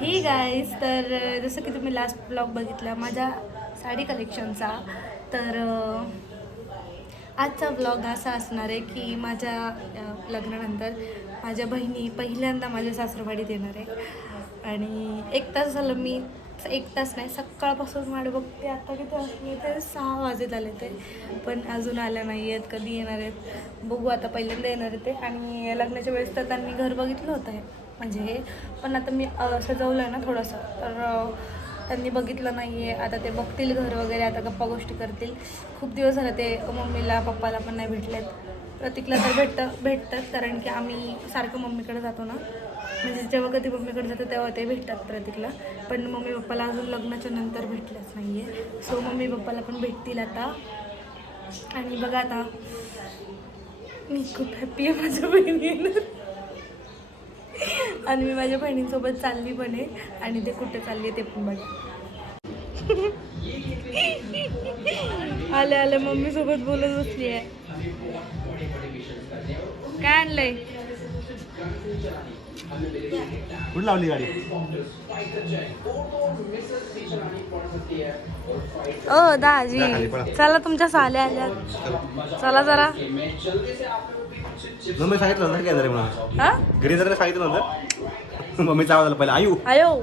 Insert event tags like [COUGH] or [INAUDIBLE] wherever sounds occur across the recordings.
ही guys तर जसं की तुम्ही लास्ट ब्लॉग बघितला माझ्या साडी कलेक्शनचा तर आजचा ब्लॉग असा असणार आहे की माझ्या लग्नानंतर माझ्या बहिणी पहिल्यांदा माझ्या सासरवाडीत येणार आहे. आणि एक तास झालं मी एक तास नाही सकाळपासून वाट बघते. आता किती वाजले ते सहा वाजत आले ते. पण अजून आल्या नाही आहेत कधी येणार आहेत? बघू आता पहिल्यांदा येणार आहे ते. आणि लग्नाच्या वेळेस तर त्यांनी घर बघितलं होतं हे. म्हणजे हे. पण आता मी सजवलं आहे ना थोडंसं. तर त्यांनी बघितलं नाही आहे आता ते बघतील घर वगैरे आता गप्पा गोष्टी करतील. खूप दिवस झाले ते मम्मीला पप्पाला पण नाही भेटलेत. प्रतीकला तर भेटतं भेटतात. कारण की आम्ही सारखं मम्मीकडे जातो ना. म्हणजे जेव्हा कधी मम्मीकडे जातं तेव्हा ते भेटतात प्रतीकला. पण मम्मी पप्पाला अजून लग्नाच्या नंतर भेटलंच नाही आहे सो मम्मी पप्पाला पण भेटतील आता. आणि बघा आता मी खूप हॅप्पी आहे माझ्या बहिणी येणार. आणि मी माझ्या बहिणींसोबत चालली पण आहे. आणि ते कुठे चालली आहे ते पण बघा. आले आले मम्मी सोबत बोलत बसली आहे काय आणलंय? कुठे लावली गाडी? ओ दाजी. चला तुमच्या साल्या आल्या चला जरा. मम्मी सांगितलं नव्हतं काय जरा म्हणा हा? घरी जरा सांगितलं नव्हतं मम्मीचा आवाज आला पहिला. आयु. आयो.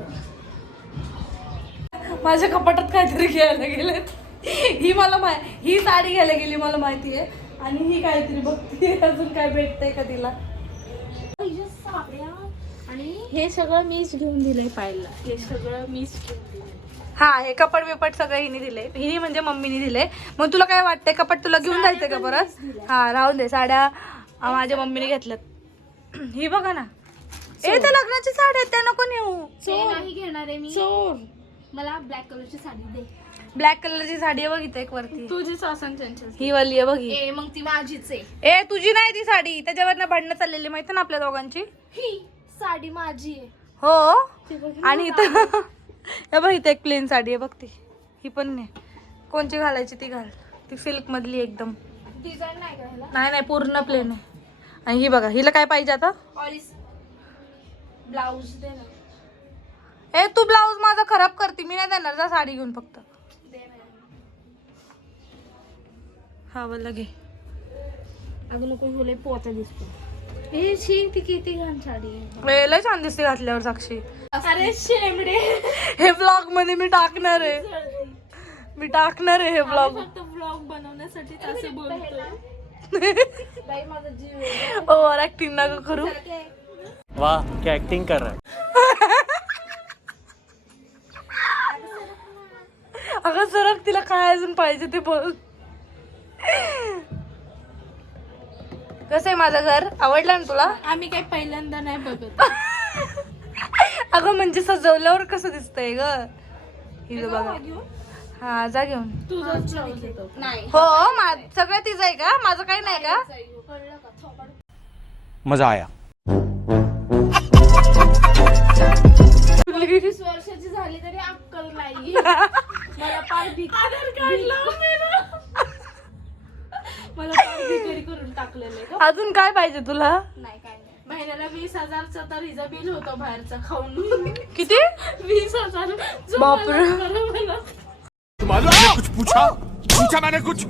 माझ्या कपाटात काहीतरी घ्यायला गेलेत. ही मला माहि ही साडी घ्यायला गेली मला माहिती आहे. आणि ही काहीतरी बघते. अजून काय भेटतंय का तिला? आणि हे सगळं मीच घेऊन दिलंय पाहिला हे सगळं मीच घेऊन दिलंय. हा हे कपड बिपट सगळं हिने दिले हिने म्हणजे मम्मीने दिले मग तुला काय वाटतंय? कपड तुला घेऊन जायचंय का परत? हा राहून दे. साड्या माझ्या मम्मीने घेतल्यात. ही बघा ना. ए त्या लग्नाची साड्या आहेत त्या नको नेऊ. नाही घेणार आहे मी चोर. मला ब्लॅक कलरची साडी दे. ब्लॅक कलरची साडी आहे बघ एक वरती. तुझी ही वाली आहे बघ ए मग ती माझीच आहे. ए तुझी नाही ती साडी. त्याच्यावरनं भांडणं चाललेली माहिती ना आपल्या दोघांची? ही. साडी माझी आहे. हो? ती बघ आणि इथं हे बघ इथं एक प्लेन साडी आहे बघ ती. ही पण नाही. कोणची घालायची ती घाल. ती सिल्क मधली एकदम. डिझाईन नाही का ह्याला? नाही नाही पूर्ण प्लेन आहे. आणि ही बघा हिला काय पाहिजे आता? ऑलिस ब्लाऊज दे ना. ए तू ब्लाऊज माझा खराब करते. मी नाही देणार जा साडी घेऊन फक्त. दे ना. हा बोल घे. अगं नको होले पोचा दिसतो शी ती किती घाण साडी आहे. ए, लय छान दिसते घातल्यावर साक्षी. अरे शेमडे. हे ब्लॉगमध्ये मी टाकणार आहे. मी टाकणार आहे हे ब्लॉग फक्त ब्लॉग बनवण्यासाठी असं बोलतोय. बाई माझा जीव आहे. ओव्हर ऍक्टिंग नका करू. वाह क्या एक्टिंग कर रहा है? अगं सरक तिला काय अजून पाहिजे ते बघ. कसं आहे माझं घर? आवडलं ना तुला? आम्ही काही पहिल्यांदा नाही बघत. [LAUGHS] अगं म्हणजे सजवल्यावर कसं दिसतंय ग? बघा. घेऊन हा. जा घेऊन. हो मा- सगळं तिचं आहे का? माझं काही नाही का? मजा आया. वीस वर्षाची झाली तरी अक्कल नाही [LAUGHS] मला पार करून टाकलेलं आहे गं. अजून काय पाहिजे तुला? नाही काय नाही. महिन्याला वीस हजारचं तर हिचं बिल होतं बाहेरचं खाऊन. किती? वीस हजार. जो बापरे. मला- मला- मला- कुछ पूछा? पूछा मैंने कुछ।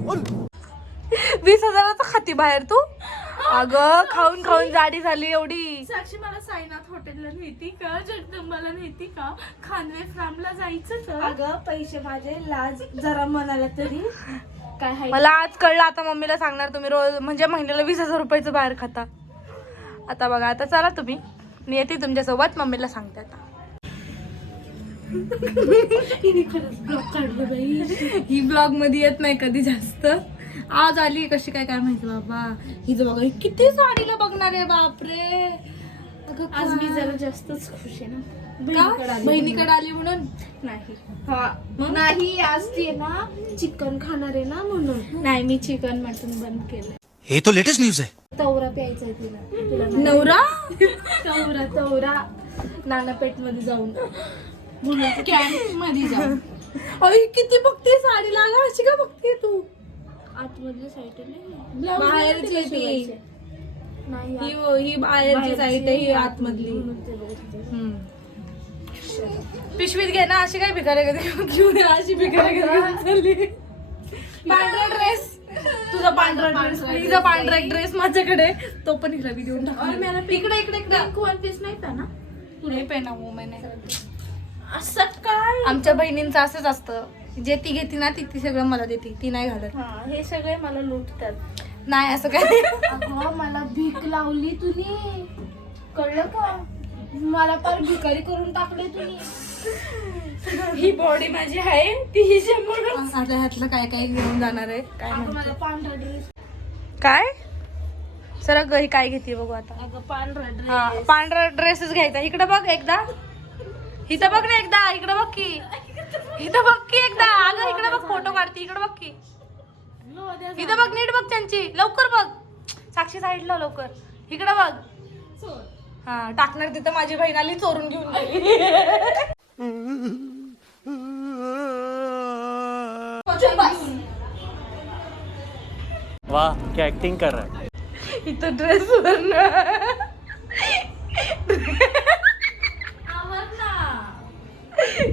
वीस हजाराचं खाती बाहेर तू? अगं खाऊन खाऊन जाडी झाली एवढी. साक्षी मला साईनाथ हॉटेलला नेती का? जगदंबाला नेती का? खानवे फ्रामला जायचं का अगं पैसे माझे लाज जरा म्हणाला तरी. काय मला आज कळलं आता मम्मीला सांगणार तुम्ही रोज म्हणजे महिन्याला वीस हजार रुपयाचं बाहेर खाता. आता बघा आता चला तुम्ही. मी येते तुमच्यासोबत मम्मीला सांगते आता. ही ब्लॉगमध्ये येत नाही कधी जास्त. आज आली कशी काय काय माहिती बाबा? हिचं बघा ही किती साडीला बघणार आहे बापरे. अगं आज मी? जरा जास्तच खुश आहे ना? बहिणीकडे आली म्हणून. नाही. हा नाही आज ती आहे ना चिकन खाणार आहे ना म्हणून. नाही मी चिकन मटन बंद केलं. ये तो लेटेस्ट न्यूज है तवरा प्यायचा आहे तिला. तुला नाही? नवरा? तवरा तवरा. नानापेठमध्ये जाऊन. म्हणून कॅम्पमध्ये जाऊन अय किती बघते साडी? लागा अशी का बघते तू? आतमधली साईड बाहेरची आहे ती. नाही ही ही बाहेरची साईड आहे ही आतमधली. हम्म. पिशवीत घे ना अशी काय भिकाऱ्या कधी घेऊन ये, अशी घेऊन चालली. पांढरा ड्रेस तुझा पांढरा ड्रेस तिचा पांढरा एक ड्रेस माझ्याकडे तो पण हिला मी देऊन टाकला इकडे इकडे इकडे. वन पीस नाही पहना. पुढे पेना वो मैंने असं काय? आमच्या बहिणींचं असंच असतं. जे ती घेते ना ती ती सगळं मला देते. ती नाही घालत. हा हे सगळे मला लुटतात. नाही असं काय? अगं मला भीक लावली तुम्ही कळलं का? मला फार भिकारी करून टाकले तुम्ही. ही बॉडी माझी आहे ती हिच्या म्हणून आता ह्यातलं काय काय घेऊन जाणार आहे? काय. मला पांढरा ड्रेस काय? सर अगं ही काय घेते बघू आता. अगं पांढरा हा ड्रेस पांढरा ड्रेसच घ्यायचा. इकडे बघ एकदा. इथं बघ ना एकदा. इकडे बघ की. इथं बघ की एकदा. अगं इकडे बघ फोटो काढते. इकडे बघ की. इथं बघ नीट बघ त्यांची. लवकर बघ. साक्षी साईडला लवकर. इकडे बघ. हा टाकणार तिथं माझी बहीण आली चोरून घेऊन गेली. वाह क्या एक्टिंग कर रहा है? इथं ड्रेस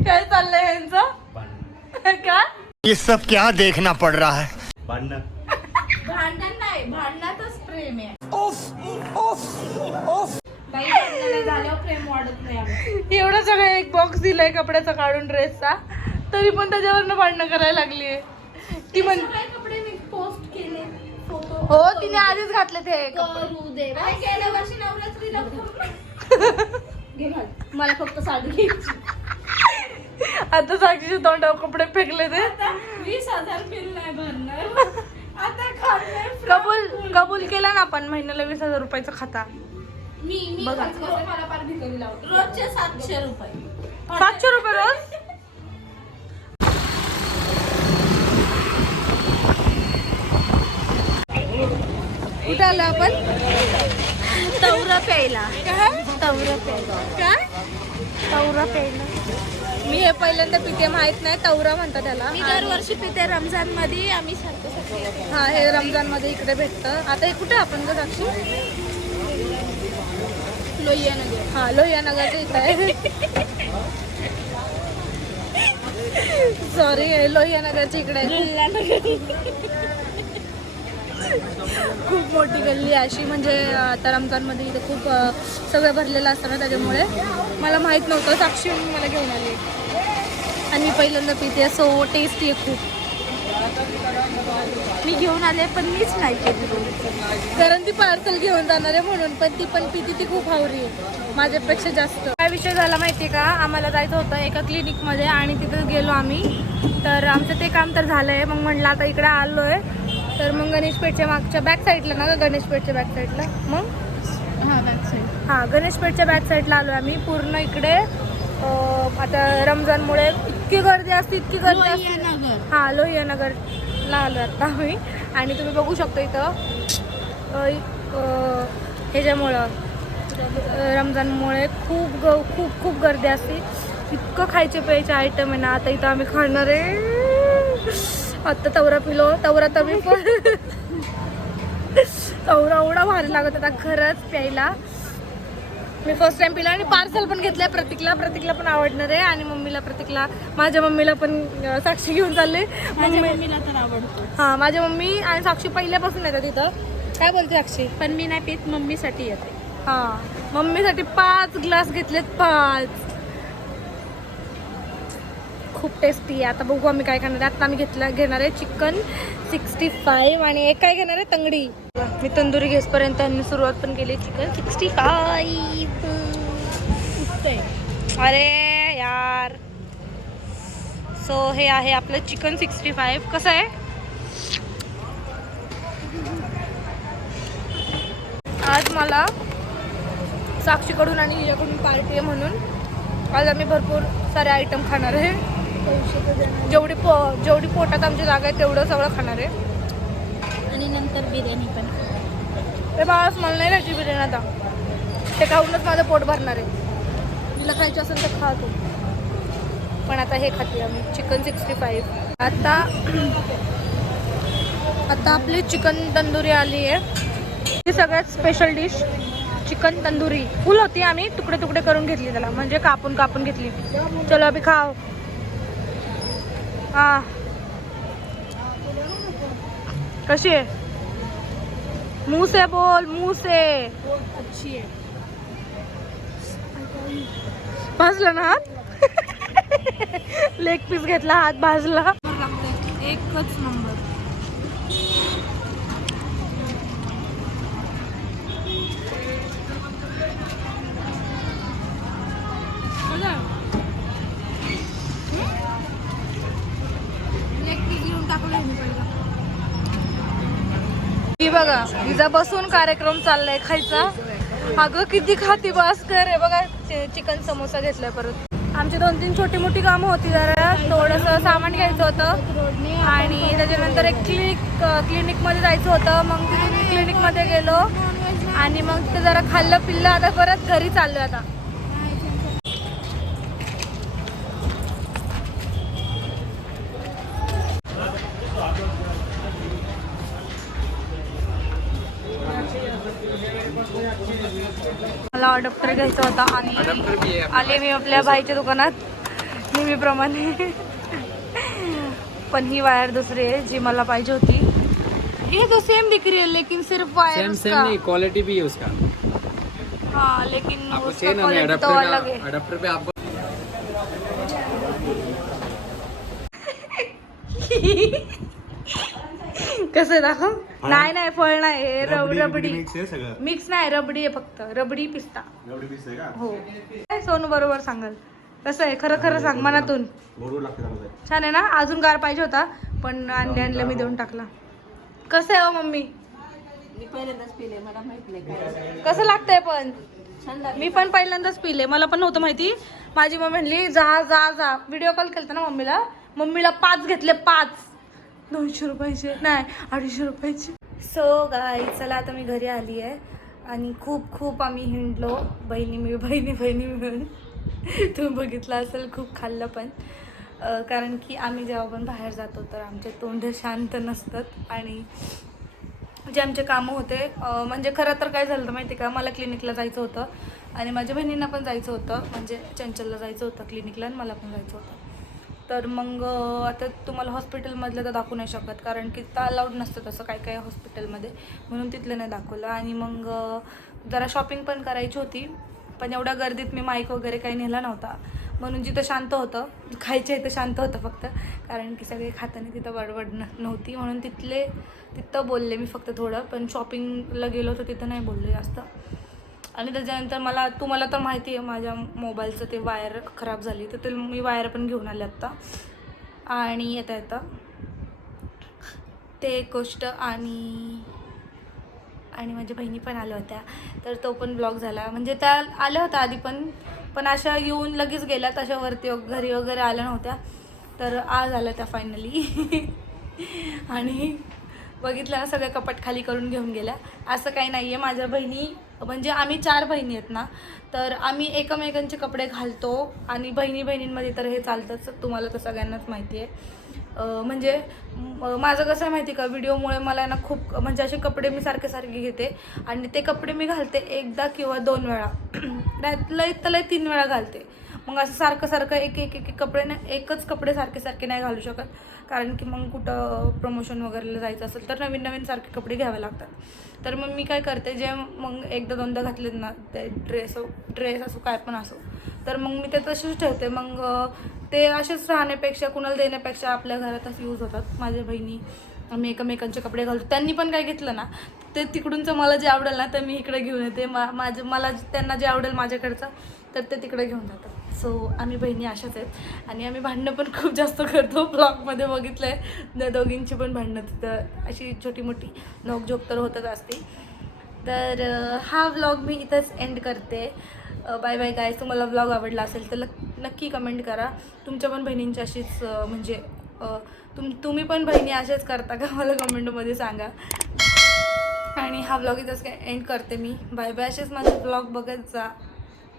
काय चाललंय यांचं का ये सब क्या देखना पड़ रहा है? भांडणं. भांडण नाही भांडणातच प्रेम आहे. भांडणं झाल्यावर प्रेम वाढत नाही. एवढं सगळं एक बॉक्स दिलाय कपड्याचा काढून ड्रेसचा तरी पण त्याच्यावरनं भांडणं करायला लागली ती म्हण सगळे कपडे मी पोस्ट केले फोटो हो तिने आधीच घातले ते गेल्या वर्षी नवरात्रीला? मला फक्त साडी घ्यायची. आता साक्षीच्या तोंडावर कपडे फेकले ते. वीस हजार बिल नाही भरणार. आता कबूल कबूल केला ना आपण महिन्याला वीस हजार रुपयाचा खाता. मी मी बघा. खर्च करते, मला फार भिकारी लावते? रोजचे सातशे रुपये. सातशे रुपये रोज? कुठे आलो आपण? तवरा प्यायला. काय? तवरा प्यायला. काय? तवरा प्यायला. मी हे पहिल्यांदा पिते माहीत नाही तवरा म्हणतात त्याला. मी दरवर्षी पिते रमजानमध्ये आम्ही सारखं सारखं येते. हा हे रमजानमध्ये इकडे भेटतं. आता हे कुठे आपण ग साक्षी? लोहिया नगर हा लोहिया नगरच्या इथं आहे. सॉरी लोहिया नगरच्या इकडे खूप मोठी गल्ली आहे अशी म्हणजे आता इथे खूप सगळं भरलेलं असतं ना त्याच्यामुळे. मला माहीत नव्हतं साक्षी मला घेऊन आली. आणि पहिल्यांदा पिते सो टेस्टी आहे खूप. मी घेऊन आले पण मीच नाही केली. कारण ती पार्सल घेऊन जाणार आहे म्हणून पण ती पण पिती ती खूप हावरी आहे माझ्यापेक्षा जास्त. काय विषय झाला माहिती आहे का? आम्हाला जायचं होतं एका क्लिनिकमध्ये आणि तिथं गेलो आम्ही. तर आमचं ते काम तर झालं आहे मग म्हणलं आता इकडे आलो आहे तर मग गणेशपेठच्या मागच्या बॅक साईडला ना ग? गणेशपेठच्या बॅक साईडला मग? हा बॅक साईड हां गणेशपेठच्या बॅक साईडला आलो आम्ही. पूर्ण इकडे आता रमजानमुळे इतकी गर्दी असते इतकी गर्दी असते. नगर हा लोहिया नगरला आलो आता आम्ही. आणि तुम्ही बघू शकता इथं ह्याच्यामुळं रमजानमुळे खूप ग खूप खूप गर्दी असते. इतकं खायचे प्यायचे आयटम आहे ना आता इथं आम्ही खाणार आहे. आत्ता तवरा पिलो तवरा तर मी पण तवरा एवढा भारी लागत होता खरंच प्यायला. मी फर्स्ट टाइम पिला आणि पार्सल पण घेतलंय. प्रतीकला प्रतीकला पण आवडणार आहे आणि मम्मीला प्रतीकला. माझ्या मम्मीला पण साक्षी घेऊन चालले. माझ्या मम्मी मम्मीला तर आवडतो हा माझी मम्मी आणि साक्षी पहिल्यापासून येतात तिथं काय बोलते साक्षी? पण मी नाही पीत मम्मीसाठी येते. हा मम्मीसाठी पाच ग्लास घेतलेत पाच. खूप टेस्टी आहे. आता बघू आम्ही काय करणार आहे. आता आम्ही घेतलं घेणार आहे चिकन सिक्स्टी फाईव्ह आणि एक काय घेणार आहे? तंगडी. मी तंदुरी घेसपर्यंत त्यांनी सुरुवात पण केली चिकन सिक्स्टी फाईव्ह अरे यार. सो हे आहे आपलं चिकन सिक्स्टी फाईव्ह कसं आहे? आज मला साक्षीकडून आणि हिच्याकडून पार्टी आहे म्हणून. आज आम्ही भरपूर सारे आयटम खाणार आहे. जेवढी पो जेवढी पोटात आमची जागा आहे तेवढं सगळं खाणार आहे. आणि नंतर बिर्याणी पण ते बाळाच मला नाही खायची बिर्याणी आता. ते खाऊनच माझं पोट भरणार आहे. तिला खायची असेल तर खा तू. पण आता हे खाते आम्ही चिकन सिक्स्टी फाईव्ह आता आता आपली चिकन तंदुरी आली आहे. ही सगळ्यात special dish chicken tandoori. Full होती आम्ही तुकडे तुकडे करून घेतली त्याला. म्हणजे कापून कापून घेतली. चलो अभि खाओ हा. कशी आहे? मुंह से बोल मुंह से अच्छी भाजला ना हात? [LAUGHS] लेग पीस घेतला हात भाजला. एकच नंबर ही बघा हिचा बसून कार्यक्रम चाललाय खायचा. अगं किती खाती बस कर. आहे बघा चिकन समोसा घेतलाय परत. आमची दोन तीन छोटी मोठी कामं होती जरा. थोडंसं सामान घ्यायचं होतं. आणि त्याच्यानंतर एक क्लिनिक क्लिनिकमध्ये जायचं होतं. मग क्लिनिकमध्ये गेलो. आणि मग ते जरा खाल्लं पिल्लं आता परत घरी चाललो आता मला अडप्टर घ्यायचा होता आणि आले मी आपल्या भाईच्या दुकानात. नेहमीप्रमाणे. पण ही वायर दुसरी आहे जी मला पाहिजे होती. ये तो सेम दिख रही है लेकिन सिर्फ वायर सेम उसका सेम नहीं क्वालिटी भी है उसका हाँ लेकिन आपको उसका चाहिए ना मैं क्वालिटी तो अलग है अडाप्टर पे आपको कसं आहे दाखव? नाही नाही फळ नाही हे रब- रबडी मिक्स आहे सगळं. मिक्स नाही रबडी आहे फक्त रबडी पिस्ता. एवढी पीस आहे का? हो. काय सोनू बरोबर सांगाल? कसं आहे खरं खरं सांग मनातून. छान आहे ना? अजून गार पाहिजे होता पण आणले आणलं मी देऊन टाकला. कसं आहे हो मम्मी? कसं लागतंय पण? मी पण पहिल्यांदाच पिले मला पण नव्हतं माहिती. माझी मम्मी म्हणली जा जा जा. व्हिडिओ कॉल केलता ना मम्मीला. मम्मीला पाच घेतले पाच. दोनशे रुपयाचे. नाही अडीचशे रुपयाचे. सो गाय चला आता मी घरी आली आहे. आणि खूप खूप आम्ही हिंडलो. बहिणी मी बहिणी बहिणी मिळून. तुम्ही बघितलं असेल खूप खाल्लं पण. कारण की आम्ही जेव्हा पण बाहेर जातो तर आमचे तोंड शांत नसतात. आणि जे आमचे कामं होते म्हणजे खरं तर काय झालं होतं माहिती आहे का? मला क्लिनिकला जायचं होतं. आणि माझ्या बहिणींना पण जायचं होतं. म्हणजे चंचलला जायचं होतं क्लिनिकला आणि मला पण जायचं होतं. तर मग आता तुम्हाला हॉस्पिटलमधलं तर दाखवू नाही शकत कारण की तर अलाउड नसतं तसं काय काय हॉस्पिटलमध्ये. म्हणून तिथलं नाही दाखवलं. आणि मग जरा शॉपिंग पण करायची होती पण एवढ्या गर्दीत मी माईक वगैरे काही नेला नव्हता. म्हणून जिथं शांत होतं खायचं इथं शांत होतं फक्त कारण की सगळे खाताना तिथं बडबड न नव्हती. म्हणून तिथले तिथं बोलले मी फक्त थोडं पण शॉपिंगला गेलो तर तिथं नाही बोलले जास्त. आणि त्याच्यानंतर मला तुम्हाला तर माहिती आहे माझ्या मोबाईलचं ते वायर खराब झाली तर ते मी वायर पण घेऊन आले आत्ता आणि येता येता. ते एक गोष्ट आणि आणि माझ्या बहिणी पण आल्या होत्या. तर तो पण ब्लॉग झाला. म्हणजे त्या आल्या होत्या आधी पण पण अशा येऊन लगेच गेल्या तशा वरती घरी वगैरे आल्या नव्हत्या. तर आज आल्या त्या फायनली [LAUGHS] आणि बघितलं ना सगळं कपाट खाली करून घेऊन गेल्या. असं काही नाही आहे माझ्या बहिणी म्हणजे आम्ही चार बहिणी आहेत ना तर आम्ही एकमेकांचे कपडे घालतो आणि बहिणी बहिणींमध्ये तर हे चालतंच तुम्हाला तर सगळ्यांनाच माहिती आहे. म्हणजे माझं कसं आहे माहिती का? व्हिडिओमुळे मला ना खूप म्हणजे असे कपडे मी सारखे सारखे घेते आणि ते कपडे मी घालते एकदा किंवा दोन वेळा. नाही [CLEARS THROAT] लय तर लय तीन वेळा घालते. मग असं सारखं सारखं एक एक एक कपडे नाही एकच कपडे सारखे सारखे नाही घालू शकत. कारण की मग कुठं प्रमोशन वगैरेला जायचं असेल तर नवीन नवीन सारखे कपडे घ्यावे लागतात. तर मग मी काय करते जे मग एकदा दोनदा घातले ना ते ड्रेस ड्रेस असो काय पण असो तर मग मी ते तसेच ठेवते. मग ते असेच राहण्यापेक्षा कुणाला देण्यापेक्षा आपल्या घरातच यूज होतात. माझ्या बहिणी आम्ही एकमेकांचे कपडे घालतो. त्यांनी पण काय घेतलं ना ते तिकडूनचं मला जे आवडेल ना ते मी इकडे घेऊन येते. मा माझे मला त्यांना जे आवडेल माझ्याकडचं तर ते तिकडे घेऊन जातात. सो आम्ही बहिणी अशाच आहेत. आणि आम्ही भांडणं पण खूप जास्त करतो. ब्लॉगमध्ये बघितलं आहे दोघींची पण भांडणं. तिथं अशी छोटी मोठी नोकझोक तर होतच असते. तर हा व्लॉग मी इथंच एंड करते. बाय बाय गाय तुम्हाला व्लॉग आवडला असेल तर नक्की कमेंट करा. तुमच्या पण बहिणींची अशीच म्हणजे तुम तुम्ही पण बहिणी अशाच करता का? मला कमेंटमध्ये सांगा. आणि हा व्लॉग इथंच काय एंड करते मी. बाय बाय असेच माझे ब्लॉग बघत जा.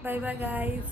Bye bye guys